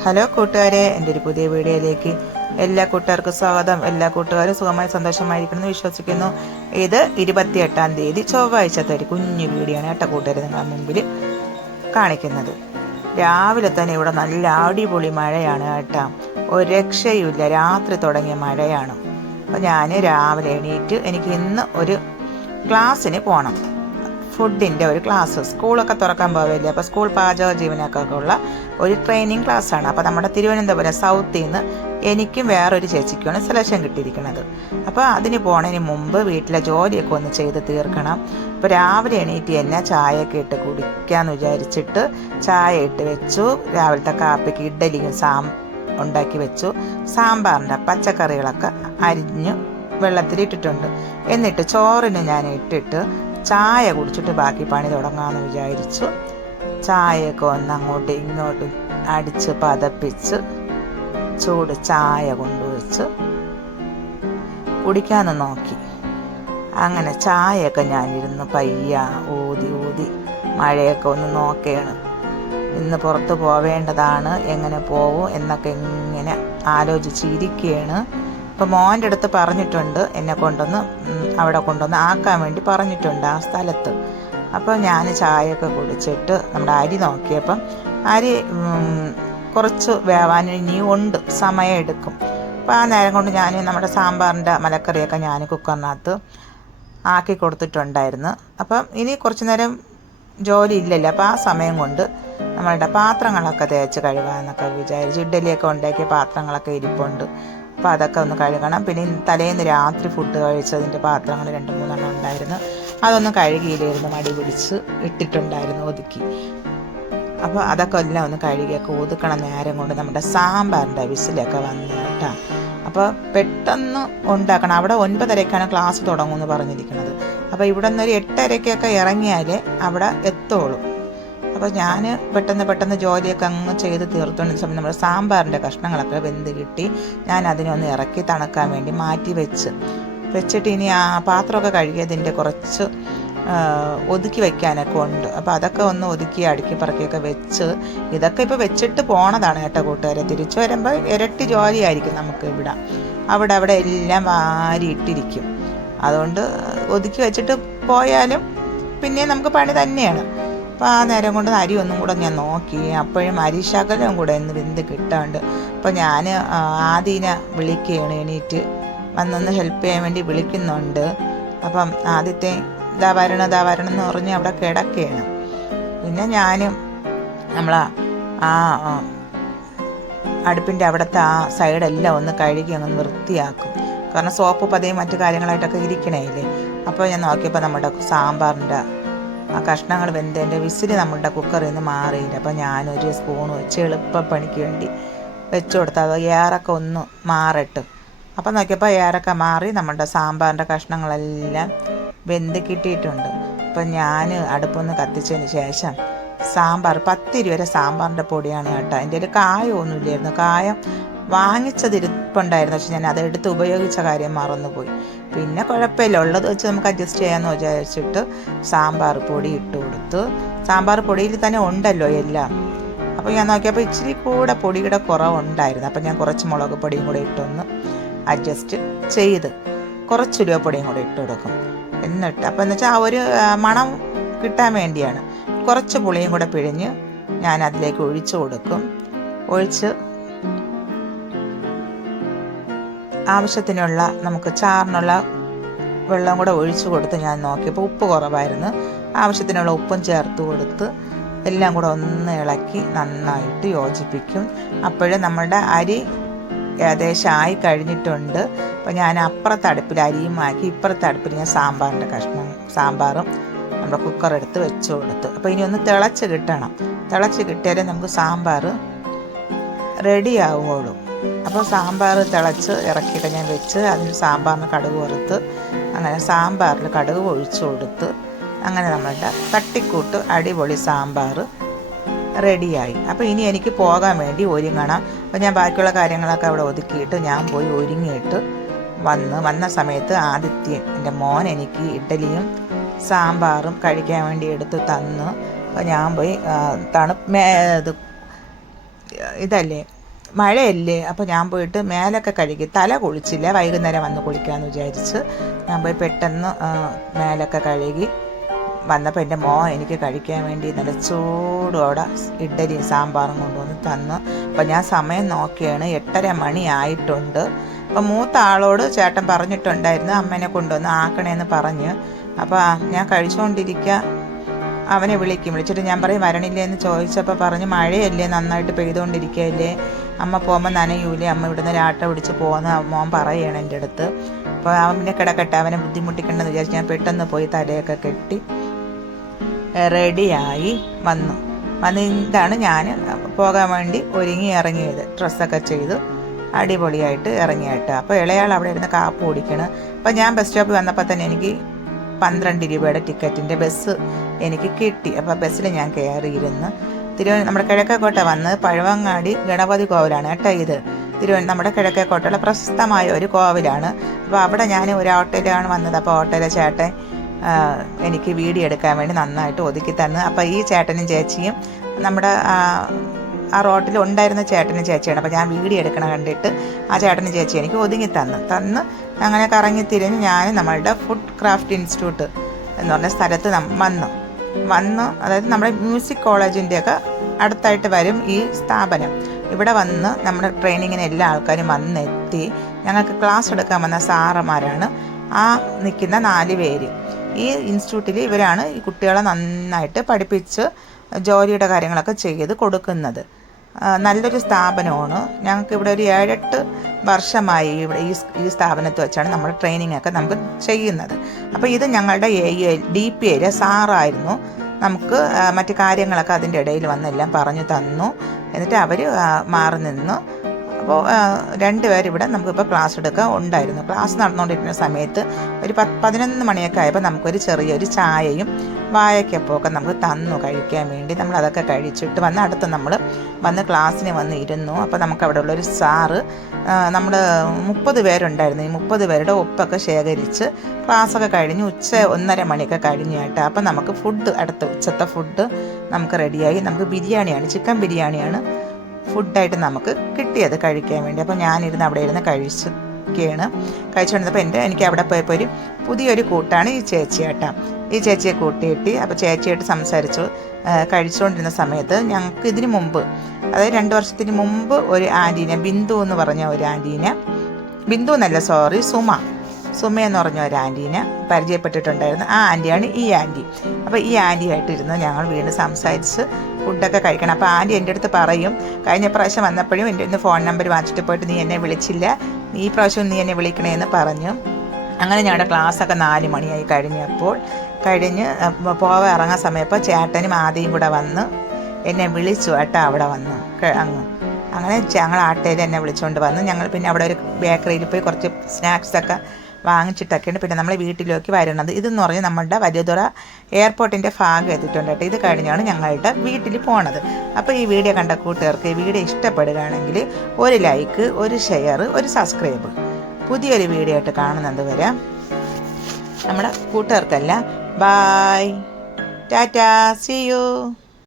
Hello കൂട്ടുകാരെ, എൻ്റെ ഒരു പുതിയ വീഡിയോയിലേക്ക് എല്ലാ കൂട്ടുകാർക്കും സ്വാഗതം. എല്ലാ കൂട്ടുകാരും സുഖമായി സന്തോഷമായിരിക്കണമെന്ന് വിശ്വസിക്കുന്നു. ഇത് 28-ാം തീയതി ചൊവ്വാഴ്ചത്തെ ഒരു കുഞ്ഞു വീഡിയോ ആണ് കേട്ടോ കൂട്ടുകാർ നിങ്ങളുടെ മുമ്പിൽ കാണിക്കുന്നത്. രാവിലെ തന്നെ ഇവിടെ നല്ല അടിപൊളി മഴയാണ് കേട്ടോ, ഒരു രക്ഷയുമില്ല. രാത്രി തുടങ്ങിയ മഴയാണ്. അപ്പോൾ ഞാൻ രാവിലെ എണീറ്റ് എനിക്ക് ഇന്ന് ഒരു ക്ലാസ്സിന് പോകണം, ഫുഡിൻ്റെ ഒരു ക്ലാസ്. സ്കൂളൊക്കെ തുറക്കാൻ പോവില്ലേ, അപ്പോൾ സ്കൂൾ പാചക ജീവനക്കാർക്കൊക്കെ ഉള്ള ഒരു ട്രെയിനിങ് ക്ലാസ്സാണ്. അപ്പോൾ നമ്മുടെ തിരുവനന്തപുരം സൗത്തിൽ നിന്ന് എനിക്കും വേറൊരു ചേച്ചിക്കുമാണ് സെലക്ഷൻ കിട്ടിയിരിക്കുന്നത്. അപ്പോൾ അതിന് പോണതിന് മുമ്പ് വീട്ടിലെ ജോലിയൊക്കെ ഒന്ന് ചെയ്ത് തീർക്കണം. അപ്പോൾ രാവിലെ എണീറ്റ് തന്നെ ചായയൊക്കെ ഇട്ട് കുടിക്കാമെന്ന് വിചാരിച്ചിട്ട് ചായ ഇട്ട് വെച്ചു. രാവിലത്തെ കാപ്പിക്ക് ഇഡ്ഡലിയും ഉണ്ടാക്കി വെച്ചു. സാമ്പാറിൻ്റെ പച്ചക്കറികളൊക്കെ അരിഞ്ഞ് വെള്ളത്തിലിട്ടിട്ടുണ്ട്. എന്നിട്ട് ചോറിന് ഞാൻ ഇട്ടിട്ട് ചായ കുടിച്ചിട്ട് ബാക്കി പണി തുടങ്ങാമെന്ന് വിചാരിച്ചു. ചായയൊക്കെ ഒന്ന് അങ്ങോട്ടും ഇങ്ങോട്ടും അടിച്ച് പതപ്പിച്ച് ചൂട് ചായ കൊണ്ടുവച്ച് കുടിക്കാമെന്ന് നോക്കി. അങ്ങനെ ചായയൊക്കെ ഞാനിരുന്ന് പയ്യ ഊതി മഴയൊക്കെ ഒന്ന് നോക്കുകയാണ്. ഇന്ന് പുറത്ത് പോവേണ്ടതാണ്, എങ്ങനെ പോവും എന്നൊക്കെ ഇങ്ങനെ ആലോചിച്ചിരിക്കുകയാണ്. അപ്പോൾ മോൻ്റെ അടുത്ത് പറഞ്ഞിട്ടുണ്ട്, എന്നെ അവിടെ കൊണ്ടുവന്ന് ആക്കാൻ വേണ്ടി പറഞ്ഞിട്ടുണ്ട് ആ സ്ഥലത്ത്. അപ്പോൾ ഞാൻ ചായയൊക്കെ കുടിച്ചിട്ട് നമ്മുടെ അരി നോക്കിയപ്പം അരി കുറച്ച് വേവാൻ ഇനിയും ഉണ്ട്, സമയം എടുക്കും. അപ്പോൾ ആ നേരം കൊണ്ട് ഞാൻ നമ്മുടെ സാമ്പാറിൻ്റെ മലക്കറിയൊക്കെ ഞാൻ കുക്കറിനകത്ത് ആക്കി കൊടുത്തിട്ടുണ്ടായിരുന്നു. അപ്പം ഇനി കുറച്ച് നേരം ജോലി ഇല്ലല്ലോ, അപ്പോൾ ആ സമയം കൊണ്ട് നമ്മളുടെ പാത്രങ്ങളൊക്കെ തേച്ച് കഴുകാമെന്നൊക്കെ വിചാരിച്ചു. ഇഡ്ഡലിയൊക്കെ ഉണ്ടാക്കിയ പാത്രങ്ങളൊക്കെ ഇരിപ്പുണ്ട്, അപ്പോൾ അതൊക്കെ ഒന്ന് കഴുകണം. പിന്നെ തലേന്ന് രാത്രി ഫുഡ് കഴിച്ചതിൻ്റെ പാത്രങ്ങൾ 2-3 ഉണ്ടായിരുന്നു, അതൊന്നും കഴുകിയില്ലായിരുന്നു, മടി പിടിച്ച് ഇട്ടിട്ടുണ്ടായിരുന്നു ഒതുക്കി. അപ്പോൾ അതൊക്കെ എല്ലാം ഒന്ന് കഴുകിയൊക്കെ ഒതുക്കണം. നേരം കൊണ്ട് നമ്മുടെ സാമ്പാറിൻ്റെ വിസിലൊക്കെ വന്നു കേട്ടോ. അപ്പോൾ പെട്ടെന്ന് ഉണ്ടാക്കണം. അവിടെ 9:30-ക്കാണ് ക്ലാസ് തുടങ്ങുമെന്ന് പറഞ്ഞിരിക്കുന്നത്. അപ്പോൾ ഇവിടെ നിന്നൊരു 8:30-ക്കൊക്കെ ഇറങ്ങിയാലേ അവിടെ എത്തുള്ളൂ. അപ്പോൾ ഞാൻ പെട്ടെന്ന് ജോലിയൊക്കെ അങ്ങ് ചെയ്ത് തീർത്തുകൊണ്ടിരുന്ന സമയം നമ്മുടെ സാമ്പാറിൻ്റെ കഷ്ണങ്ങളൊക്കെ വെന്ത് കിട്ടി. ഞാൻ അതിനൊന്ന് ഇറക്കി തണുക്കാൻ വേണ്ടി മാറ്റി വെച്ചിട്ട് ഇനി ആ പാത്രമൊക്കെ കഴുകിയതിൻ്റെ കുറച്ച് ഒതുക്കി വയ്ക്കാനൊക്കെ ഉണ്ട്. അപ്പോൾ അതൊക്കെ ഒന്ന് ഒതുക്കി അടുക്കി പറക്കിയൊക്കെ വെച്ച് ഇതൊക്കെ ഇപ്പോൾ വെച്ചിട്ട് പോണതാണ് കേട്ടോ കൂട്ടുകാരെ. തിരിച്ചു വരുമ്പോൾ ഇരട്ടി ജോലിയായിരിക്കും നമുക്ക് ഇവിടെ. അവിടെ എല്ലാം വാരി ഇട്ടിരിക്കും. അതുകൊണ്ട് ഒതുക്കി വെച്ചിട്ട് പോയാലും പിന്നെ നമുക്ക് പണി തന്നെയാണ്. അപ്പോൾ ആ നേരം കൊണ്ട് അരി ഒന്നും കൂടെ ഞാൻ നോക്കി, അപ്പോഴും അരി ശകലം കൂടെ ഒന്ന് വെന്ത് കിട്ടാണ്ട്. അപ്പോൾ ഞാൻ ആദ്യനെ വിളിക്കുകയാണ്, എണീറ്റ് വന്നൊന്ന് ഹെൽപ്പ് ചെയ്യാൻ വേണ്ടി വിളിക്കുന്നുണ്ട്. അപ്പം ആദ്യത്തെ ഇതാ വരണം എന്ന് പറഞ്ഞ് അവിടെ കിടക്കുകയാണ്. പിന്നെ ഞാൻ അടുപ്പിൻ്റെ അവിടുത്തെ ആ സൈഡെല്ലാം ഒന്ന് കഴുകി അങ്ങ് വൃത്തിയാക്കും. കാരണം സോപ്പ് പതയും മറ്റു കാര്യങ്ങളായിട്ടൊക്കെ ഇരിക്കണേയില്ലേ. അപ്പോൾ ഞാൻ നോക്കിയപ്പോൾ നമ്മുടെ സാമ്പാറിൻ്റെ ആ കഷ്ണങ്ങൾ വെന്തതിൻ്റെ വിസിൽ നമ്മളുടെ കുക്കറിൽ നിന്ന് മാറിയില്ല. അപ്പോൾ ഞാനൊരു സ്പൂൺ വെച്ച് എളുപ്പപ്പണിക്ക് വേണ്ടി വെച്ച് കൊടുത്താൽ അത് ഏറൊക്കെ ഒന്ന് മാറട്ടെ. അപ്പോൾ നോക്കിയപ്പോൾ ഏറൊക്കെ മാറി നമ്മളുടെ സാമ്പാറിൻ്റെ കഷ്ണങ്ങളെല്ലാം വെന്ത് കിട്ടിയിട്ടുണ്ട്. അപ്പം ഞാൻ അടുപ്പൊന്ന് കത്തിച്ചതിന് ശേഷം സാമ്പാർ 10 രൂപ വരെ സാമ്പാറിൻ്റെ പൊടിയാണ് കേട്ടോ. എൻ്റെ ഒരു കായമൊന്നുമില്ലായിരുന്നു, കായം വാങ്ങിച്ചതിരിപ്പുണ്ടായിരുന്നു, പക്ഷെ ഞാൻ അതെടുത്ത് ഉപയോഗിച്ച കാര്യം മറന്നുപോയി. പിന്നെ കുഴപ്പമില്ല, ഉള്ളത് വെച്ച് നമുക്ക് അഡ്ജസ്റ്റ് ചെയ്യാമെന്ന് വിചാരിച്ചിട്ട് സാമ്പാർ പൊടി ഇട്ട് കൊടുത്തു. സാമ്പാർ പൊടിയിൽ തന്നെ ഉണ്ടല്ലോ എല്ലാം. അപ്പോൾ ഞാൻ നോക്കിയപ്പോൾ ഇച്ചിരി കൂടെ പൊടിയുടെ കുറവുണ്ടായിരുന്നു. അപ്പോൾ ഞാൻ കുറച്ച് മുളക് പൊടിയും കൂടെ ഇട്ടൊന്ന് അഡ്ജസ്റ്റ് ചെയ്ത് കുറച്ച് ഉലുവപ്പൊടിയും കൂടെ ഇട്ട് കൊടുക്കും. എന്നിട്ട് അപ്പോൾ എന്ന് വെച്ചാൽ ആ ഒരു മണം കിട്ടാൻ വേണ്ടിയാണ്. കുറച്ച് പുളിയും കൂടെ പിഴിഞ്ഞ് ഞാൻ അതിലേക്ക് ഒഴിച്ച് കൊടുക്കും. ഒഴിച്ച് ആവശ്യത്തിനുള്ള നമുക്ക് ചാറിനുള്ള വെള്ളം കൂടെ ഒഴിച്ചു കൊടുത്ത് ഞാൻ നോക്കിയപ്പോൾ ഉപ്പ് കുറവായിരുന്നു. ആവശ്യത്തിനുള്ള ഉപ്പും ചേർത്ത് കൊടുത്ത് എല്ലാം കൂടെ ഒന്ന് ഇളക്കി നന്നായിട്ട് യോജിപ്പിക്കും. അപ്പോഴും നമ്മളുടെ അരി ഏകദേശം ആയി കഴിഞ്ഞിട്ടുണ്ട്. അപ്പോൾ ഞാൻ അപ്പുറത്തെ അടുപ്പിൽ അരിയും ആക്കി, ഇപ്പുറത്തെ അടുപ്പിൽ ഞാൻ സാമ്പാറും നമ്മുടെ കുക്കറെടുത്ത് വെച്ച് കൊടുത്തു. അപ്പോൾ ഇനി ഒന്ന് തിളച്ച് കിട്ടിയാലേ നമുക്ക് സാമ്പാർ റെഡി ആവുകയുള്ളൂ. അപ്പോൾ സാമ്പാർ തിളച്ച് ഇറക്കിയിട്ട് ഞാൻ വെച്ച് അതിന് സാമ്പാറിന് കടുക് വറുത്ത് അങ്ങനെ സാമ്പാറിൽ കടുക് ഒഴിച്ചു കൊടുത്ത് അങ്ങനെ നമ്മളുടെ തട്ടിക്കൂട്ട് അടിപൊളി സാമ്പാർ റെഡിയായി. അപ്പോൾ ഇനി എനിക്ക് പോകാൻ വേണ്ടി ഒരുങ്ങണം. അപ്പോൾ ഞാൻ ബാക്കിയുള്ള കാര്യങ്ങളൊക്കെ അവിടെ ഒതുക്കിയിട്ട് ഞാൻ പോയി ഒരുങ്ങിയിട്ട് വന്ന സമയത്ത് എൻ്റെ മോൻ എനിക്ക് ഇഡ്ഡലിയും സാമ്പാറും കഴിക്കാൻ വേണ്ടി എടുത്ത് തന്നു. അപ്പോൾ ഞാൻ പോയി ഇതല്ലേ മഴയല്ലേ, അപ്പോൾ ഞാൻ പോയിട്ട് മേലൊക്കെ കഴുകി, തല കുളിച്ചില്ല, വൈകുന്നേരം വന്ന് കുളിക്കാമെന്ന് വിചാരിച്ച് ഞാൻ പോയി പെട്ടെന്ന് മേലൊക്കെ കഴുകി വന്നപ്പോൾ എൻ്റെ എനിക്ക് കഴിക്കാൻ വേണ്ടി നല്ല ചൂടോടെ ഇഡ്ഡലിയും സാമ്പാറും കൊണ്ടുവന്ന് തന്നു. അപ്പോൾ ഞാൻ സമയം നോക്കിയാണ്, 8:30 മണി ആയിട്ടുണ്ട്. അപ്പോൾ മൂത്ത ആളോട് ചേട്ടൻ പറഞ്ഞിട്ടുണ്ടായിരുന്നു അമ്മേനെ കൊണ്ടുവന്ന് ആക്കണേന്ന് പറഞ്ഞ്. അപ്പോൾ ഞാൻ കഴിച്ചുകൊണ്ടിരിക്കുക, അവനെ വിളിച്ചിട്ട് ഞാൻ പറയും വരണില്ലേ എന്ന് ചോദിച്ചപ്പോൾ പറഞ്ഞ് മഴയല്ലേ, നന്നായിട്ട് പെയ്തുകൊണ്ടിരിക്കുകയല്ലേ, അമ്മ പോകുമ്പോൾ നനയൂലേ, അമ്മ ഇവിടുന്ന് രാട്ട പിടിച്ച് പോകുന്ന മോൻ പറയണം എൻ്റെ അടുത്ത്. അപ്പോൾ അവനെ കിടക്കട്ടെ, അവനെ ബുദ്ധിമുട്ടിക്കണ്ടെന്ന് വിചാരിച്ച് ഞാൻ പെട്ടെന്ന് പോയി തലയൊക്കെ കെട്ടി റെഡിയായി വന്നു. ഇതാണ് ഞാൻ പോകാൻ വേണ്ടി ഒരുങ്ങി ഇറങ്ങിയത്. ഡ്രസ്സൊക്കെ ചെയ്തു അടിപൊളിയായിട്ട് ഇറങ്ങിയിട്ട്. അപ്പോൾ ഇളയാൾ അവിടെ ഇരുന്ന് കാപ്പ് ഓടിക്കണം. അപ്പോൾ ഞാൻ ബസ് സ്റ്റോപ്പിൽ വന്നപ്പോൾ തന്നെ എനിക്ക് 12 രൂപയുടെ ടിക്കറ്റിൻ്റെ ബസ് എനിക്ക് കിട്ടി. അപ്പോൾ ബസ്സിൽ ഞാൻ കയറിയിരുന്ന് നമ്മുടെ കിഴക്കേക്കോട്ട വന്ന് പഴവങ്ങാടി ഗണപതി കോവിലാണ് കേട്ടോ ഇത്. നമ്മുടെ കിഴക്കേക്കോട്ടയുള്ള പ്രശസ്തമായ ഒരു കോവിലാണ്. അപ്പോൾ അവിടെ ഞാൻ ഒരു ഓട്ടോയിലാണ് വന്നത്. അപ്പോൾ ഓട്ടോയിലെ ചേട്ടൻ എനിക്ക് വീഡിയോ എടുക്കാൻ വേണ്ടി നന്നായിട്ട് ഒതുക്കി തന്നു. അപ്പോൾ ഈ ചേട്ടനും ചേച്ചിയും നമ്മുടെ ആ റോട്ടിൽ ഉണ്ടായിരുന്ന ചേട്ടനും ചേച്ചിയാണ്. അപ്പോൾ ഞാൻ വീഡിയോ എടുക്കണ കണ്ടിട്ട് ആ ചേട്ടനും ചേച്ചി എനിക്ക് ഒതുങ്ങി തന്ന് അങ്ങനെ കറങ്ങി തിരിഞ്ഞ് ഞാൻ നമ്മളുടെ ഫുഡ് ക്രാഫ്റ്റ് ഇൻസ്റ്റിറ്റ്യൂട്ട് എന്ന് പറഞ്ഞ സ്ഥലത്ത് വന്നു. അതായത് നമ്മുടെ മ്യൂസിക് കോളേജിൻ്റെയൊക്കെ അടുത്തായിട്ട് വരും ഈ സ്ഥാപനം. ഇവിടെ വന്ന് നമ്മുടെ ട്രെയിനിങ്ങിന് എല്ലാ ആൾക്കാരും വന്നെത്തി. ഞങ്ങൾക്ക് ക്ലാസ് എടുക്കാൻ വന്ന സാറന്മാരാണ് ആ നിൽക്കുന്ന 4 പേര്. ഈ ഇൻസ്റ്റിറ്റ്യൂട്ടിൽ ഇവരാണ് ഈ കുട്ടികളെ നന്നായിട്ട് പഠിപ്പിച്ച് ജോലിയുടെ കാര്യങ്ങളൊക്കെ ചെയ്ത് കൊടുക്കുന്നത്. നല്ലൊരു സ്ഥാപനമാണ്. ഞങ്ങൾക്ക് ഇവിടെ ഒരു 7-8 വർഷമായി ഇവിടെ ഈ സ്ഥാപനത്തിൽ വെച്ചാണ് നമ്മൾ ട്രെയിനിങ് ഒക്കെ നമുക്ക് ചെയ്യുന്നത്. അപ്പോൾ ഇത് ഞങ്ങളുടെ DPA സാറായിരുന്നു. നമുക്ക് മറ്റു കാര്യങ്ങളൊക്കെ അതിൻ്റെ ഇടയിൽ വന്നെല്ലാം പറഞ്ഞു തന്നു. എന്നിട്ട് അവർ മാറി നിന്നു. അപ്പോൾ 2 പേരിവിടെ നമുക്കിപ്പോൾ ക്ലാസ് എടുക്കാൻ ഉണ്ടായിരുന്നു. ക്ലാസ് നടന്നുകൊണ്ടിരിക്കുന്ന സമയത്ത് ഒരു 11 മണിയൊക്കെ ആയപ്പോൾ നമുക്കൊരു ചെറിയൊരു ചായയും വാഴയ്ക്കപ്പമൊക്കെ നമുക്ക് തന്നു കഴിക്കാൻ വേണ്ടി. നമ്മളതൊക്കെ കഴിച്ചിട്ട് അടുത്ത് നമ്മൾ ക്ലാസ്സിന് ഇരുന്നു. അപ്പോൾ നമുക്ക് അവിടെ ഉള്ളൊരു സാറ്, നമ്മൾ 30 പേരുണ്ടായിരുന്നു. ഈ 30 പേരുടെ ഒപ്പൊക്കെ ശേഖരിച്ച് ക്ലാസ്സൊക്കെ കഴിഞ്ഞ് 1:30 മണിയൊക്കെ കഴിഞ്ഞ് കേട്ടോ. അപ്പോൾ നമുക്ക് ഫുഡ് ഉച്ചത്തെ ഫുഡ് നമുക്ക് റെഡിയായി. നമുക്ക് ബിരിയാണിയാണ്, ചിക്കൻ ബിരിയാണിയാണ് ഫുഡായിട്ട് നമുക്ക് കിട്ടിയത് കഴിക്കാൻ വേണ്ടി. അപ്പോൾ ഞാനിരുന്ന് അവിടെ ഇരുന്ന് കഴിച്ചുകൊണ്ടിരുന്നപ്പോൾ എനിക്ക് അവിടെ പോയപ്പോൾ ഒരു പുതിയൊരു കൂട്ടാണ് ഈ ചേച്ചി കേട്ടോ. ഈ ചേച്ചിയെ കൂട്ടിയിട്ട് അപ്പോൾ ചേച്ചിയായിട്ട് സംസാരിച്ചു കഴിച്ചുകൊണ്ടിരുന്ന സമയത്ത് ഞങ്ങൾക്ക് ഇതിന് മുമ്പ്, അതായത് 2 വർഷത്തിന് മുമ്പ് ഒരു ആൻറ്റീനെ, ബിന്ദു എന്ന് പറഞ്ഞ ഒരു ആൻറ്റീനെ, ബിന്ദു എന്നല്ല സോറി സുമയെന്ന് പറഞ്ഞ ഒരു ആൻറ്റീനെ പരിചയപ്പെട്ടിട്ടുണ്ടായിരുന്നു. ആ ആൻറ്റിയാണ് ഈ ആൻറ്റി. അപ്പോൾ ഈ ആൻറ്റിയായിട്ടിരുന്ന് ഞങ്ങൾ വീണ്ടും സംസാരിച്ച് ഫുഡൊക്കെ കഴിക്കണം. അപ്പോൾ ആൻറ്റി എൻ്റെ അടുത്ത് പറയും, കഴിഞ്ഞ പ്രാവശ്യം വന്നപ്പോഴും എൻ്റെ ഒന്ന് ഫോൺ നമ്പർ വാങ്ങിച്ചിട്ട് പോയിട്ട് നീ എന്നെ വിളിച്ചില്ല, ഈ പ്രാവശ്യം നീ എന്നെ വിളിക്കണേന്ന് പറഞ്ഞു. അങ്ങനെ ഞങ്ങളുടെ ക്ലാസ്സൊക്കെ 4 മണിയായി കഴിഞ്ഞ് ഇറങ്ങാൻ സമയപ്പോൾ ചേട്ടനും ആദ്യം കൂടെ വന്ന് എന്നെ വിളിച്ചു കേട്ടോ. അവിടെ വന്നു അങ്ങനെ ഞങ്ങൾ ആട്ടയിൽ എന്നെ വിളിച്ചുകൊണ്ട് വന്ന് ഞങ്ങൾ പിന്നെ അവിടെ ഒരു ബേക്കറിയിൽ പോയി കുറച്ച് സ്നാക്സൊക്കെ വാങ്ങിച്ചിട്ടൊക്കെയാണ് പിന്നെ നമ്മൾ വീട്ടിലേക്ക് വരുന്നത്. ഇതെന്ന് പറഞ്ഞാൽ നമ്മളുടെ വലിയതുറ എയർപോർട്ടിൻ്റെ ഭാഗം എത്തിയിട്ടുണ്ട് കേട്ടോ. ഇത് കഴിഞ്ഞാണ് ഞങ്ങളുടെ വീട്ടിൽ പോണത്. അപ്പോൾ ഈ വീഡിയോ കണ്ട കൂട്ടുകാർക്ക് ഈ വീഡിയോ ഇഷ്ടപ്പെടുകയാണെങ്കിൽ ഒരു ലൈക്ക്, ഒരു ഷെയർ, ഒരു സബ്സ്ക്രൈബ്. പുതിയൊരു വീഡിയോ ആയിട്ട് കാണുന്നത് വരെ നമ്മുടെ കൂട്ടുകാർക്കല്ല, ബായ്, ടാറ്റാ, സീ യു.